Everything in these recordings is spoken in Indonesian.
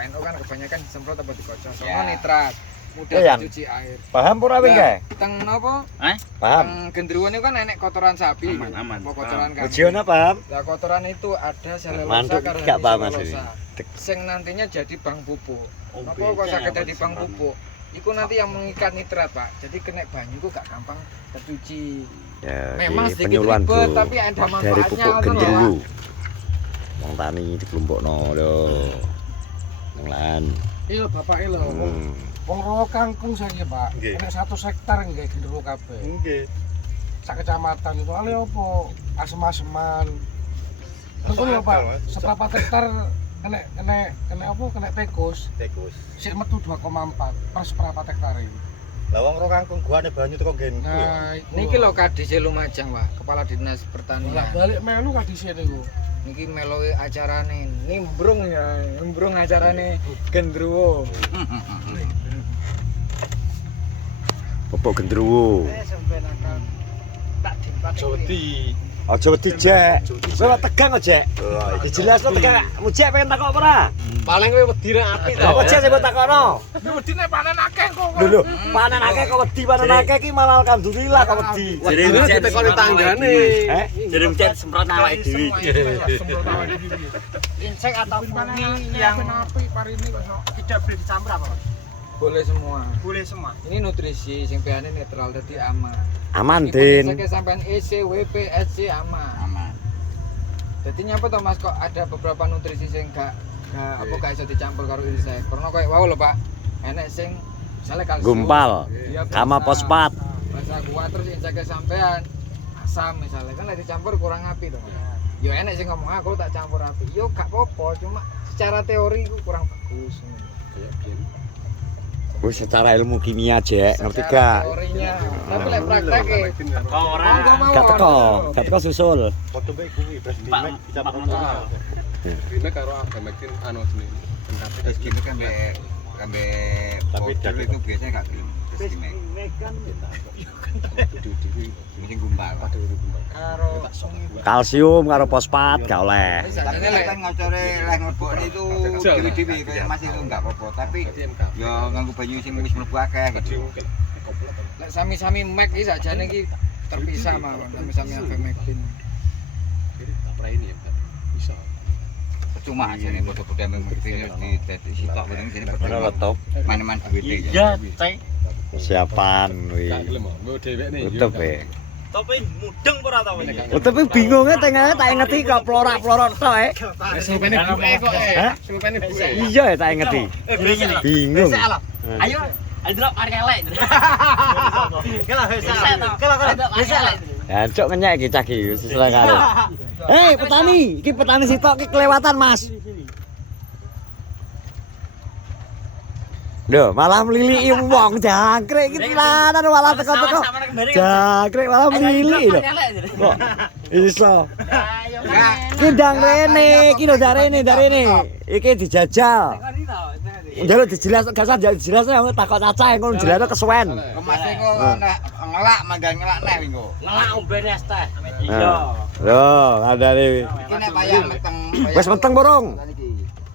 KNO kan kebanyakan disemprot apa dikocok. Soalnya Ya. nitrat. Mudah Iya, dicuci air. Paham pura wing kae? Teng napa? Paham. Teng gendruwo niku kan enek kotoran sapi. Aman. Apa kotoran kambing. Ujiannya paham? Lah kotoran itu ada selulosa Mantuk karo gak paham hemiselulosa. Sing nantinya jadi bang pupuk. Napa Oke, kok saged ya, jadi bang pupuk? Iku nanti yang mengikat nitrat, Pak. Jadi kena banyu ku gak gampang tercuci. Ya, Memang iki sedikit penyuluhan, ribet, Bro. tapi ada Dari manfaatnya, pupuk ngono lho, gendruwo. Wong tani dikelompokno lho. Wong lan. Iya Bapak lho. Wong rowo kangkung saja, Pak. Nggih. Enek 1 hektar nggih gendero kabeh. Nggih. Sak kecamatan itu ale opo? Asem-aseman. Engko lho, Pak. Seprapat hektar enek apa? Kena tikus. Sik metu 2,4 per seprapat hektar iki. Lah wong ro kangkung guane banyu teko nggenku ya. Nah, iku Niki lho. lho Kadis Lumajang, Pak. Kepala Dinas Pertanian. Lah balik melu kadise niku. Niki melowi acarane nimbrung ya, nimbrung acarane gendruwo. Pupuk gendruwo. Sampai nakal. Tak dimpat. Jodi. Aja wedi, Jek. Kowe tegang kok, Jek. Dijelasno tegang. Mujek pengen takok apa ora? Paling kowe wedi nek apik Lah kok Jek sing takokno? Iki wedi nek panen akeh kok. Lho, panen akeh kok wedi, panen akeh iki malah alhamdulillah kok wedi. Jadi mujek teko tanggane. Jadi mujek semprot awake dhewe. Insek atau fungi yang apik parine kok tidak boleh dicampur apa? Boleh semua. boleh semua. Ini nutrisi sing pH-ne netral jadi aman. Aman, Din. Insek sampean EC, WP, SC aman. Jadi nyapa to Mas kok ada beberapa nutrisi sing gak gak iso dicampur karo insek. Karena koyo wow lho Pak. Enek sing misalnya kalsium. Gumpal. Iya, Kama bisa. fosfat. Rasa kuat terus inseknya sampean asam misalnya kan lagi dicampur kurang api dong. Yo enek sing ngomong aku tak campur api. Yo gak apa-apa, cuma secara teori ku kurang bagus. Wis secara ilmu kimia, Jek, ngerti Secara gak? teorinya. Tapi lek prakteke Ora. Gak teko susul. Padha bae kuwi Presdimek dicampur. Dine karo Agamekin anu jenenge. Terus gini kan Tapi powder itu biasanya nggak green. Terus gini, mungkin gumpal. karo Kalsium karo fosfat gak oleh. Tapi kan ngocore leh ngebokne itu dewi-dewi kayak Mas itu nggak apa-apa. Tapi ya nganggo banyu sing wis mlebu akeh gitu. lek sami-sami mek iki sajane iki terpisah mawon sami-sami Agamekin. Bisa. Cuma aja nih foto-foto yang mengerti di sitok ini jadi Mana laptop? maneman duit Iya, Cek. Persiapan wi. Gak gelem, nggo dhewek nih. Tutup ya. Tapi mudeng ora tau iki. Oh, tapi bingungnya tengahnya tak ngerti kok plorak-plorok tok Supene buke kok Hah? Supene buke. Iya ya tak ngerti. Bingung. Ayo, drop arkelek. Kela bisa. Kela. Ya cok ngenyek iki cah iki sesuai karo. Hei petani, iki petani sitok iki kelewatan, Mas. Duh, malah mliliki wong jangkrik iki tenanan malah teko-teko. Jangkrik malah mlili lho. Kok iso. Ki ndang rene, ki lho darene. Iki dijajal. Njaluk dijelas gak usah dijelas takok cacah ngono jelasno kesuwen. Kemasnya kok ngelak manggan ngelak neh wingo. Ngelak umben es teh. Iya. Loh, ngandani. Iki nek payah meteng. Wis meteng borong.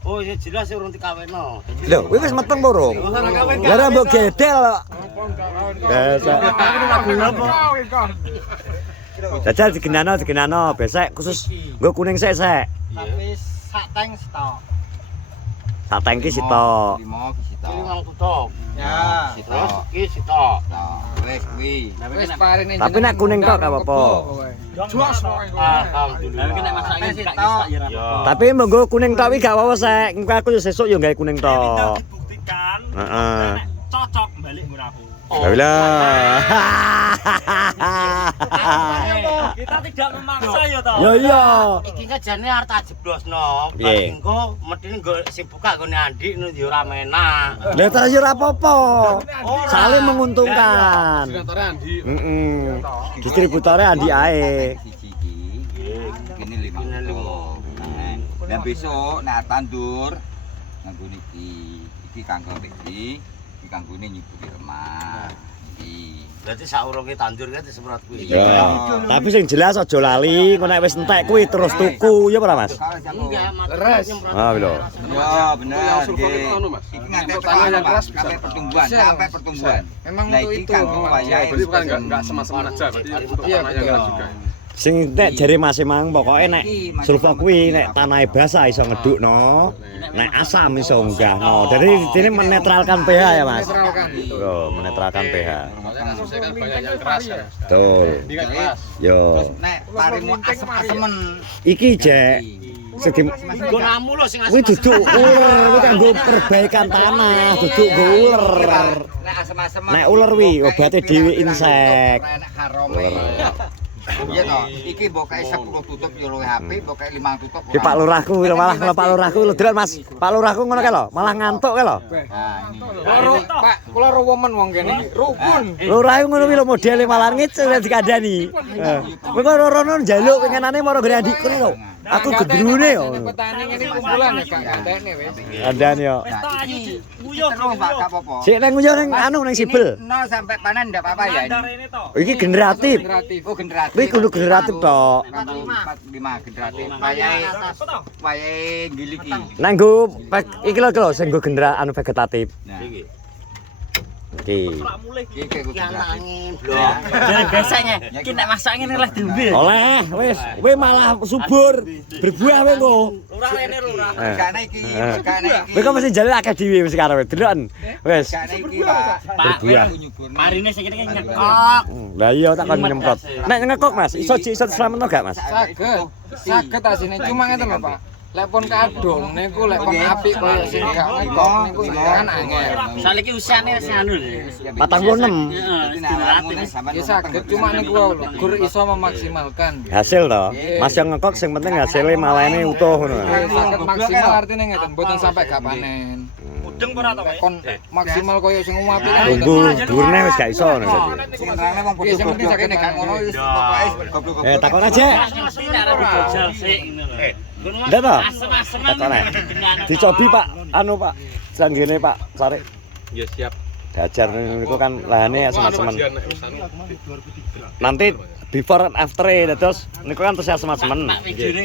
Oh, ya jelas urung dikawinno. Lho, kuwi wis meteng borong. Lah ra mbok gedel kok. Biasa. Jajal digenano, besek khusus nggo kuning sik. Tapi sak tank stok. Tak tangki sitok. 5 ki sitok. Ini wong tutup. Ya. Sitok. Iki sitok. Wis kuwi. Wis parine Tapi nek kuning tok gak apa-apa. Jos pokoke. Alhamdulillah. Tapi nek masake tak ya. Tapi monggo kuning tok iki gak apa-apa sek. Engko aku yo sesuk yo gawe kuning tok. Dibuktikan. Heeh. Cocok balik nggon aku. Lah. Kita tidak memaksa ya toh. Yo iya. Iki kan jane arep tak jeblosno. Piye? Engko medine nggo sing buka nggone Andi nu yo ora menak. Lah terus yo ora apa-apa. Saling menguntungkan. Kantor Andi. Heeh. Distributornya Andi ae. Siji iki. Ini 5 Dan besok nek tandur nganggo niki. Iki kanggo iki. Iki kanggone nyibuki remah. Berarti saurunge tandur kan disemprot kuwi. Ya. Tapi sing jelas aja lali engko nek wis entek kuwi terus tuku ya ora Mas? Enggak, Leres. Ah lho. Ya benar. Iki ngantek tanah yang keras sampai pertumbuhan, sampai pertumbuhan. Memang Nah, untuk iki itu. kanggo wayahe. Berarti bukan enggak seman-seman aja, berarti untuk Iya, tanah yang betul. keras juga. Sing nek jare Mas Emang pokoke nek sulfa kuwi nek tanahe basah iso ngedukno, nek asam iso unggahno. Jadi ini menetralkan pH ya Mas. Netralkan. Yo, menetralkan pH. Soalnya kasusnya kan banyak yang keras kan. Betul. Ini kan keras. Yo. Terus nek parimu asem-asemen. Iki Jek sing Nggo namu lho sing kuwi duduk uler, kuwi kanggo perbaikan tanah, duduk nggo uler. Nek asem-asemen. Nek uler wi obate dhewe insek. Nek harome. Iya toh, iki mbok kae 10 tutup yo luwih apik, mbok kae 5 tutup. Ki Pak Lurahku malah kalau Pak Lurahku lho delok Mas. Pak Lurahku ngono kae lho, malah ngantuk kae lho. Nah, ini. Pak, kula rowomen wong kene. Rukun. Lurah iku ngono kuwi lho modele malah ngicil dikandani. Kowe kok rono njaluk pengenane maro gere adikku lho. Aku gendrune yo. Petani ngene kumpulan ya Kak, gandene wis. Andani yo. Terus Pak gak apa-apa. Sik nang nguyu ning anu ning Sibel. Ini 0 sampai panen ndak apa-apa ya. Iki generatif. Generatif. Oh generatif. Kuwi kudu generatif tok. 45 generatif. Wayahe giliki. Nang nggo iki lho sing nggo anu vegetatif. Nah, Iki. iki kudu generatif. Jadi biasanya ki nek masak ngene oleh diombe. Oleh wis, kowe malah subur. Berbuah kowe engko. Lurah rene lurah. Regane iki, regane iki. Kowe kok mesti njaluk akeh dhewe wis karo deloken. Wis. Regane iki Pak. Berbuah. Marine sing kene nyekok. Lah iya tak kon nyemprot. Nek ngekok Mas, iso diselametno gak Mas? Saged. Saged asine cuma ngeten lho Pak. Lek pun kadung niku lek pun apik koyo sing gak ngekok niku kan angel. Soale iki usiane wis anu lho. 46. Ya saged cuma niku wae lho, gur iso memaksimalkan. Hasil to. Mas yang ngekok sing penting hasilnya malahne utuh ngono. Saged maksimal artine ngeten, mboten sampai gak panen. Mudeng ora to, Pak? Kon maksimal koyo sing apik kan Tunggu dhuwurne wis gak iso ngono dadi. Sing rene wong Ya sing penting sakene gak ngono wis pokoke goblok-goblok. Takon aja. Mesti nek ora dijajal sik ngono lho. Ndak to? Asem-aseman. Takon ae. Dicobi Pak, anu Pak. Sanggene Pak Sarik. Ya siap. Dajar niku kan lahane asem-asemen. Wajian nek wis anu. Nanti before and after terus niku kan terus asem-asemen.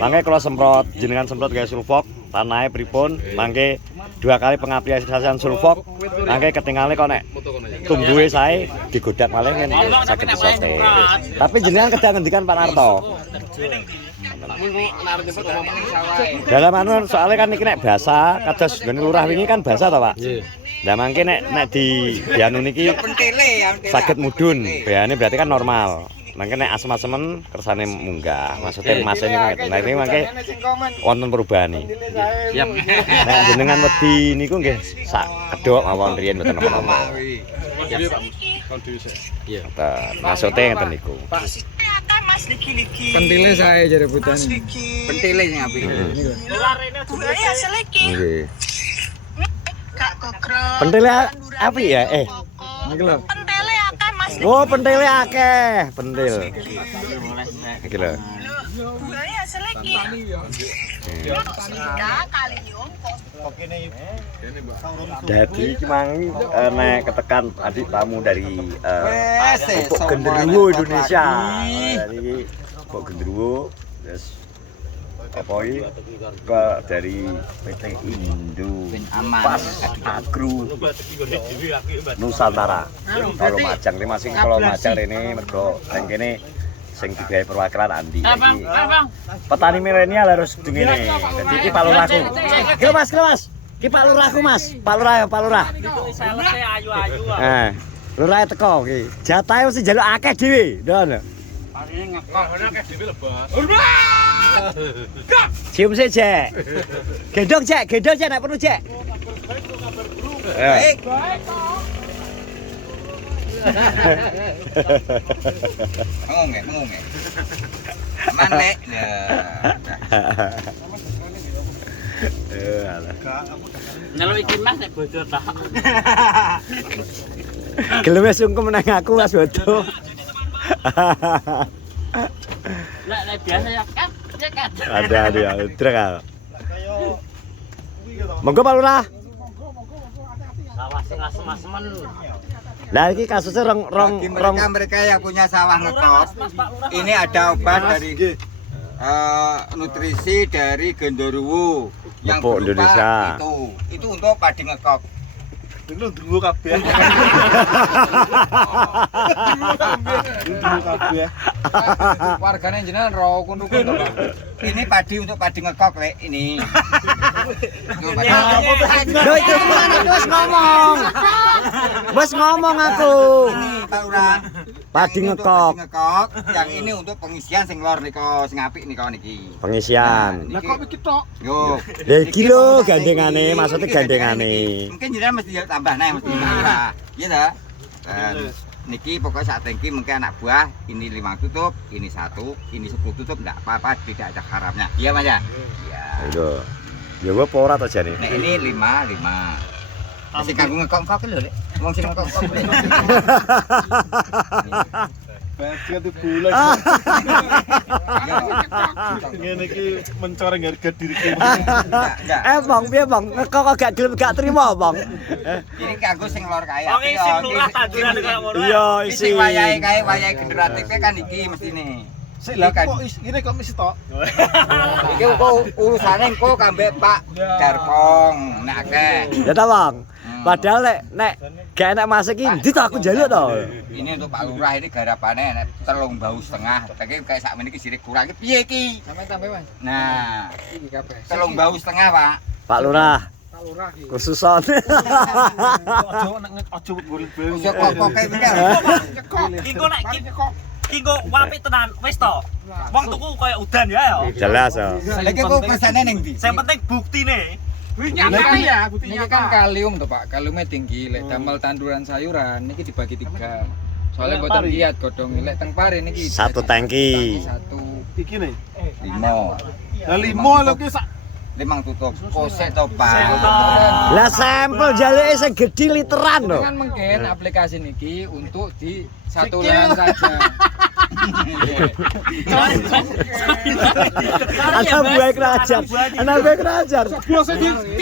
Mangke kalau semprot jenengan semprot gawe sulfok, tanahe pripun, mangke 2 kali pengaplikasian sulfok, mangke ketinggalan kok nek tumbuhe sae digodak malih kan saged disote. Tapi jenengan kedah ngendikan Pak Narto. Dalam anu soalnya kan iki nek basa kados ngene lurah wingi kan basa to Pak. Lah mangke nek dianu niki Pentele ya, pentele. saged mudhun, pH-ne berarti kan normal. Mangke nek asem-asemen kersane munggah. Maksudnya emas ini ngeten. Nah ini mangke wonten perubahan iki. Siap. Nek jenengan wedi niku nggih sak kedhok mawon riyen mboten apa-apa. Iya Pak. Kon dhewe sik. Iya. Maksudnya ngeten niku. Pentile saya jare butane. Pentele sing apik. Nggih. Pentile api ya? Niki lho. Oh, pentile akeh, pentil. Iki lho. Dadi iki mang nek ketekan adik tamu dari Pupuk Genderuwo Indonesia. Dari Pupuk Genderuwo terus apa iki ke dari PT Indo Pas Agro Nusantara. Kalau Majang ini masih kalau Majang ini mergo teng kene sing digawe perwakilan Andi. Iki petani milenial harus ngene. Dadi iki Pak Lurahku. Iki Mas, iki Mas. Iki Pak Lurahku Mas. Pak Lurah. Salese ayu-ayu. Lurah teko iki. Jatahe mesti njaluk akeh dhewe. Ngono. Marine ngekok. Akeh dhewe lebas. Cium sih, Cek. Gendong, Cek. Nek perlu, Cek. Baik. Mengunge. Manek. Nelo iki Mas nek bodo ta. Gelem wis sungkem nang aku Mas Bodo. Nek biasa ya kan. Ada dia, trek. Monggo Pak Lurah. Sawah sing asem-asemen. Nah iki kasusnya Bagi mereka yang punya sawah ngekop, ini ada obat dari nutrisi dari Genderuwo yang Pupuk berupa Indonesia. itu untuk padi ngekop. Itu dulu kabeh. Wargane jenengan ro kun-kun to, Pak. Ini padi untuk padi ngekop, Lek, ini. Itu padi Loh itu gimana wis ngomong. Wis ngomong aku. Ini Pak Lurah. Padi Yang ini untuk ngekop. padi ngekop, yang ini untuk pengisian sing lor nika sing apik nika niki. Pengisian. Lah kok iki tok? Yo. Ya iki lho gandengane, maksudnya gandengane. Mungkin jenengan mesti tambah nah mesti. Iya ta? Niki pokoknya saat tangki mungkin anak buah ini 5 tutup, ini 1, ini 10 tutup enggak apa-apa, tidak ada haramnya. Iya Mas ya? Iya. Ayo. Ya gua ora to jane. Nah ini 5. Masih kanggo ngekok-ngekok lho, Lek. Wong sing ngekok-ngekok. Bagi itu bulan. Ngene iki mencoreng harga diriku. Enggak. Bang, piye Bang? Kok gak gelem gak trimo, Bang? Ini kanggo sing lor kaya. Wong sing lurah tanduran kaya ngono. Iya, Iki isi. sing wayahe kae wayahe generatifnya kan iki mestine. Sik lha kok ini kok mesti tok. Iki kok urusane engko kambek Pak Darpong nek akeh. Ya ta, Bang. Padahal nek gak enak masak iki ndi to aku njaluk to. Ini untuk Pak Lurah ini garapane nek 3 bau setengah. Tapi kayak sakmene iki sirih kurang iki piye iki? Sampai tambah, Mas. Nah, Iki kabeh. 3 bau setengah, Pak. Pak Lurah, Pak Lurah iki. khususon. Ojo golek-golek. Ojo kok kayak iki. Kinggo nek kinggo wapi tenan wis to. Wong tuku kaya udan ya ya. Jelas ya. Lagi kok kesane ning ndi? Sing penting buktine. Nyata ya, ini kan kalium tuh Pak, kaliumnya tinggi. Lek damel tanduran sayuran niki dibagi 3. Soalnya boten kiat godhong lek teng pare niki Satu tangki. Satu. Iki nih. 5. Lah 5 lho ki sak 5 tutup. Kosek to, Pak. Lah sampel jaluke sing gedhi literan lho. Kan mungkin aplikasi niki untuk di satu lahan saja. Anak buah kerajaan. Anak buah kerajaan.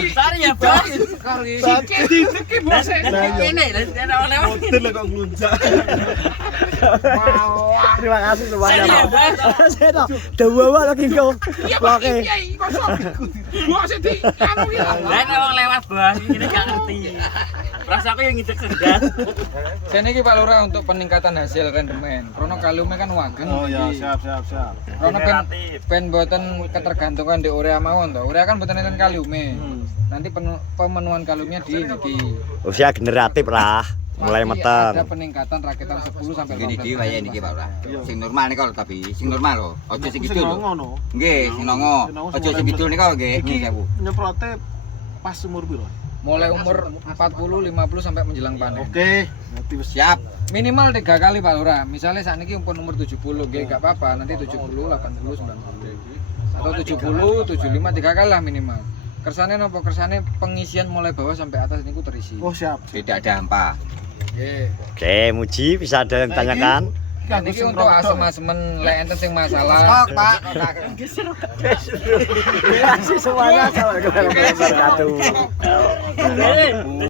Sari ya, Bos. Ini lewat. model kok nglunjak. Terima kasih semuanya. Sari ya, Pak. Bos. Seto. Dawa lho kingko. Oke. Lah nek wong lewat bawah ini gak ngerti. Rasa aku yang ngidek sendat. Saya niki Pak Lurah untuk peningkatan hasil rendemen. Krono kaliumnya kan wagen. Oh ya, niki. siap. Krono ben boten ketergantungan di urea mawon to. Urea kan boten enten kaliume. Nanti pemenuhan kaliumnya di niki. Usia generatif lah. Mulai Nanti meteng. Ada peningkatan rakitan 10 sampai 15. Gini iki wayahe niki, Pak Lurah. Sing normal nika lho tapi sing normal lho. Ojo sing kidul lho. ngono. Nggih, sing nongo. Ojo sing kidul nika nggih, Iki nggih 1000. nyemprote pas umur piro? Mulai umur 40, 50 sampai menjelang panen. Oke, nanti wis Siap. Minimal 3 kali Pak Lurah. Misalnya saat ini umur 70, nggih enggak apa-apa. Nanti 70, 80, 90. Atau 70, 75 3 kali lah minimal. Kersane napa? Kersane pengisian mulai bawah sampai atas niku terisi. Oh, siap. Tidak ada hampa. Nggih. Oke, Muji bisa ada yang tanyakan? Nah, niki untuk asem-asemen lek enten sing masalah. Kok, Pak. Terima kasih semuanya. Assalamualaikum warahmatullahi wabarakatuh.